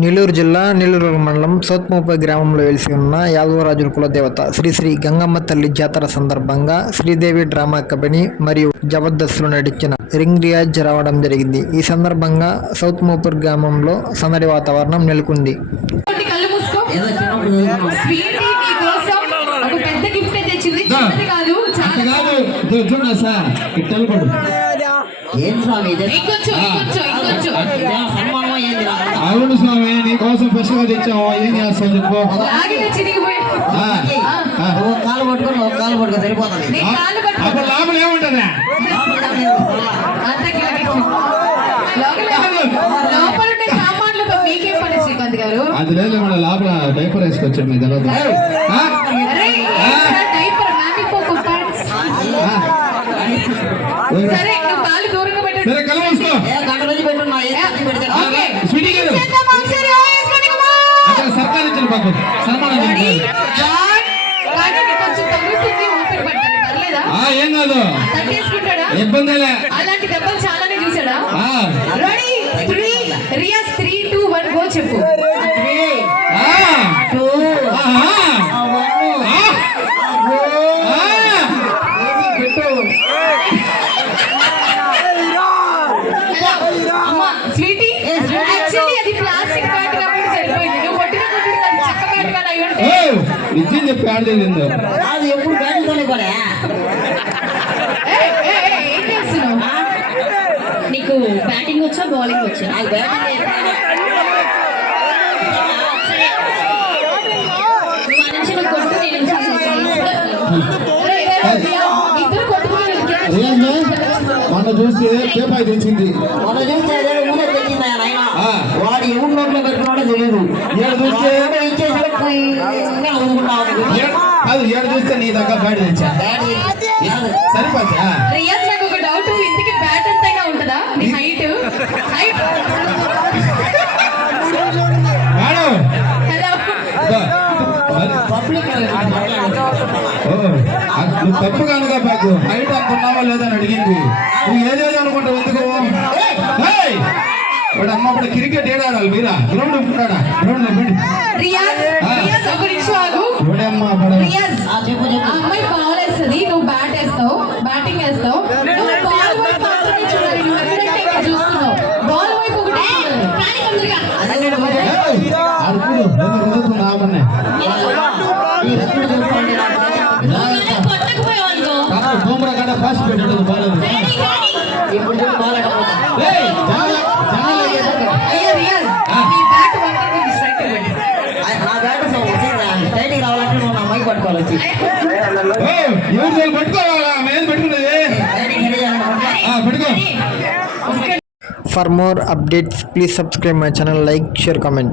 నెల్లూరు జిల్లా నెల్లూరు మండలం సౌత్మూపై గ్రామంలో వెలిసి ఉన్న యాదవరాజుల కులదేవత శ్రీ శ్రీ గంగమ్మ తల్లి జాతర సందర్భంగా శ్రీదేవి డ్రామా కంపెనీ మరియు జబర్దస్త్లు నటించిన రింగ్ రియాజ్ రావడం జరిగింది. ఈ సందర్భంగా సౌత్మూపూర్ గ్రామంలో సందడి వాతావరణం నెలకొంది. అవును స్వామి, నీ కోసం స్పెషల్గా తెచ్చాము. ఏం చేస్తావు చెప్పు. కాలు పట్టుకొని ఒక కాలు పట్టుకో సరిపోతుంది. అప్పుడు లాభం ఏముంటదా? అది లేదు, మన లోపల డైపర్ వేసుకొచ్చాడు మీ తెలియదు. సర్కార్ ఇచ్చిన పాకు సన్మానం ఏం కాదు, ఇబ్బంది అలాంటి దెబ్బలు చాలానే చూసాడా. రియాజ్ 3, 2, 1 గో చెప్పు. స్వీటీ యాక్చువల్లీ అది ప్లాస్టిక్ బ్యాట్ కాబట్టి సరిపోయింది. నువ్వు కొట్టిన అది చెక్క బ్యాట్ కానీ అయి ఉంటే నిజం చెప్పి ఆడలేదు. అది ఎప్పుడు బ్యాట్తోనే పడే. ఏం చేస్తున్నావు? నీకు బ్యాటింగ్ వచ్చా బౌలింగ్ వచ్చా? నాకు బ్యాటింగ్ కొట్టు. మొన్న చూస్తే పేపాయి తెచ్చింది. మొన్న చూస్తే ముందే తెచ్చింది ఆయన. వాడు ఎవరు నోట్లో పెట్టుకున్నాడో తెలియదు. ఏడు చూస్తే అది ఏడు చూస్తే నీ దగ్గర బ్యాట్ తెచ్చా సరిపోతా. రియాజ్ నాకు ఒక డౌట్, ఇంతకి బ్యాట్ ఎంతైనా ఉంటుందా? నీ హైట్ నువ్వు తప్పు కనుక బ్యాగ్ హైట్ అనుకున్నావా లేదని అడిగింది. నువ్వు ఏదేదో అనుకుంటావు ఎందుకు? వాడు అమ్మ ఇప్పుడు క్రికెట్ ఏడాడాలి మీరా గ్రౌండ్ ఉంటున్నాడా? గ్రౌండ్ అమ్మాయి బాల్ వేస్తుంది, నువ్వు బ్యాట్ వేస్తావు, బ్యాటింగ్ వేస్తావు. చూస్తున్నావు బాల్ వైపు బొమ్మర గడ్డ పాసి పెట్టాడు బాలేదు. ఇప్పుడు నా బ్యాట్ స్ట్రైటింగ్ రావాలంటే నువ్వు నా మైక్ పట్టుకోవాలి. పట్టుకోవాలా? మేము పెట్టుకున్నది పెట్టుకో. For more updates, please subscribe my channel, like, share, comment.